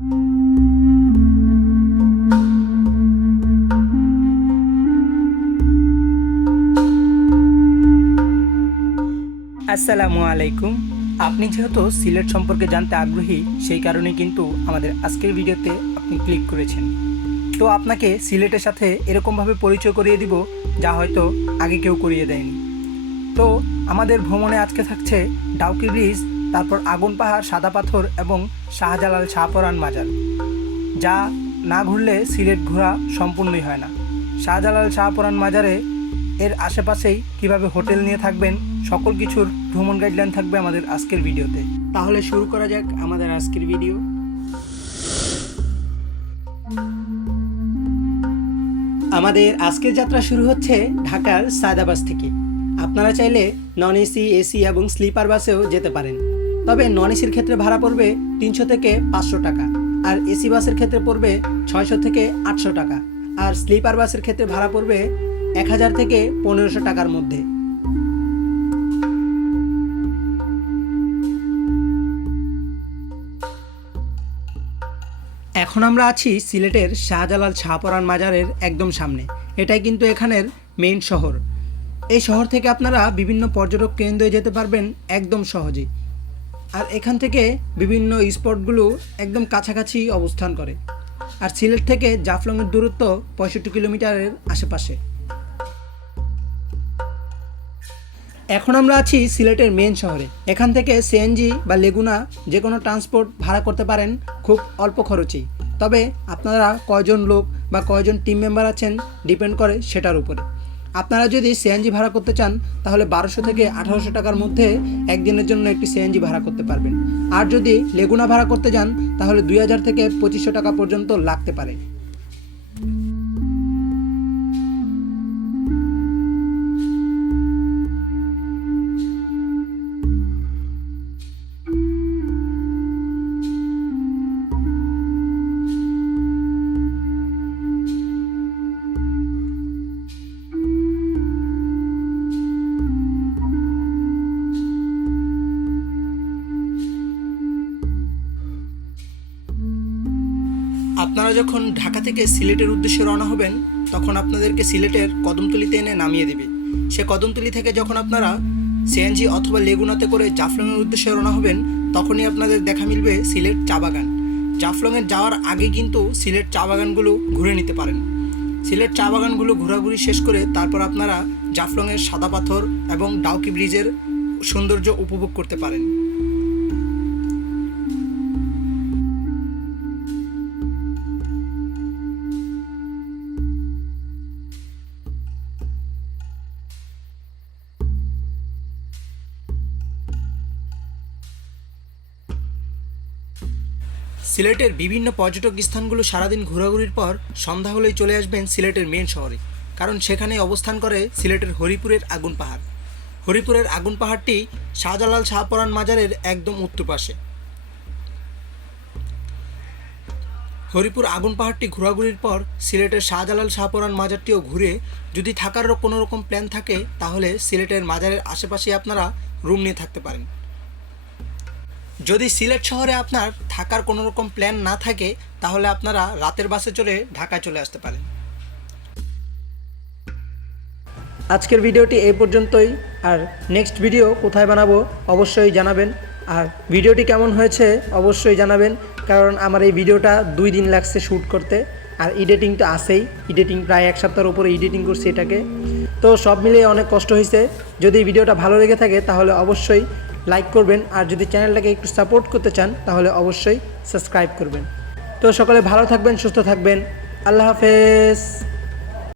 আসসালামু আলাইকুম। আপনি যেহেতু সিলেট সম্পর্কে জানতে আগ্রহী, সেই কারণে কিন্তু আমাদের আজকের ভিডিওতে আপনি ক্লিক করেছেন। তো আপনাকে সিলেটের সাথে এরকমভাবে পরিচয় করিয়ে দিব, যা হয়তো আগে কেউ করিয়ে দেয়নি। তো আমাদের ভ্রমণে আজকে থাকছে ডাউকি ব্রিজ তারপর আগুন পাহাড়, সাদা পাথর এবং শাহজালাল শাহপরান মাজার। যা না ঘুরলে সিলেট ঘোরা সম্পূর্ণই হয় না। শাহজালাল শাহপরান মাজারে এর আশেপাশেই কীভাবে হোটেল নিয়ে থাকবেন, সকল কিছুর ভ্রমণ গাইডলাইন থাকবে আমাদের আজকের ভিডিওতে। তাহলে শুরু করা যাক আমাদের আজকের ভিডিও। আমাদের আজকের যাত্রা শুরু হচ্ছে ঢাকার সায়দাবাস থেকে। আপনারা চাইলে নন এসি এসি এবং স্লিপার বাসেও যেতে পারেন। তবে নন এসির ক্ষেত্রে ভাড়া পড়বে তিনশো থেকে পাঁচশো টাকা, আর এসি বাসের ক্ষেত্রে পড়বে ছয়শো থেকে আটশো টাকা, আর স্লিপার বাসের ক্ষেত্রে ভাড়া পড়বে এক হাজার থেকে পনেরোশো টাকার মধ্যে। এখন আমরা আছি সিলেটের শাহজালাল শাহপরান মাজারের একদম সামনে। এটাই কিন্তু এখানের মেইন শহর। এই শহর থেকে আপনারা বিভিন্ন পর্যটক কেন্দ্রে যেতে পারবেন একদম সহজেই। আর এখান থেকে বিভিন্ন স্পটগুলো একদম কাছাকাছি অবস্থান করে। আর সিলেট থেকে জাফলংয়ের দূরত্ব পঁয়ষট্টি কিলোমিটারের আশেপাশে। এখন আমরা আছি সিলেটের মেন শহরে। এখান থেকে সিএনজি বা লেগুনা যে কোনো ট্রান্সপোর্ট ভাড়া করতে পারেন খুব অল্প খরচেই। তবে আপনারা কয়জন লোক বা কয়জন টিম মেম্বার আছেন ডিপেন্ড করে সেটার উপরে। আপনারা যদি সিএনজি ভাড়া করতে চান, তাহলে বারোশো থেকে আঠারোশো টাকার মধ্যে একদিনের জন্য একটি সিএনজি ভাড়া করতে পারবেন। আর যদি লেগুনা ভাড়া করতে যান, তাহলে দুই হাজার থেকে পঁচিশশো টাকা পর্যন্ত লাগতে পারে। আপনারা যখন ঢাকা থেকে সিলেটের উদ্দেশ্যে রওনা হবেন, তখন আপনাদেরকে সিলেটের কদমতলিতে এনে নামিয়ে দেবে। সে কদমতলি থেকে যখন আপনারা সিএনজি অথবা লেগুনাতে করে জাফলংয়ের উদ্দেশ্যে রওনা হবেন, তখনই আপনাদের দেখা মিলবে সিলেট চা বাগান। জাফলংয়ে যাওয়ার আগে কিন্তু সিলেট চা বাগানগুলো ঘুরে নিতে পারেন। সিলেট চা বাগানগুলো ঘোরাঘুরি শেষ করে তারপর আপনারা জাফলংয়ের সাদা পাথর এবং ডাউকি ব্রিজের সৌন্দর্য উপভোগ করতে পারেন। সিলেটের বিভিন্ন পর্যটক স্থানগুলো সারাদিন ঘোরাঘুরির পর সন্ধ্যা হলেই চলে আসবেন সিলেটের মেন শহরে, কারণ সেখানে অবস্থান করে সিলেটের হরিপুরের আগুন পাহাড়। হরিপুরের আগুন পাহাড়টি শাহজালাল শাহপরান মাজারের একদম উত্তর পাশে। হরিপুর আগুন পাহাড়টি ঘোরাঘুরির পর সিলেটের শাহজালাল শাহপরান মাজারটিও ঘুরে যদি থাকারও কোনো রকম প্ল্যান থাকে, তাহলে সিলেটের মাজারের আশেপাশে আপনারা রুম নিয়ে থাকতে পারেন। যদি সিলেট শহরে আপনার থাকার কোনো রকম প্ল্যান না থাকে, তাহলে আপনারা রাতের বাসে চলে ঢাকায় চলে আসতে পারেন। আজকের ভিডিওটি এই পর্যন্তই। আর নেক্সট ভিডিও কোথায় বানাবো অবশ্যই জানাবেন। আর ভিডিওটি কেমন হয়েছে অবশ্যই জানাবেন, কারণ আমার এই ভিডিওটা দুই দিন লাগছে শ্যুট করতে। আর এডিটিং তো আসেই এডিটিং প্রায় এক সপ্তাহের উপরে এডিটিং করছি এটাকে। তো সব মিলিয়ে অনেক কষ্ট হয়েছে যদি ভিডিওটা ভালো লেগে থাকে, তাহলে অবশ্যই লাইক করবেন আর যদি চ্যানেলটাকে একটু সাপোর্ট করতে চান, তাহলে অবশ্যই সাবস্ক্রাইব করবেন। তো সকলে ভালো থাকবেন, সুস্থ থাকবেন। আল্লাহ হাফেজ।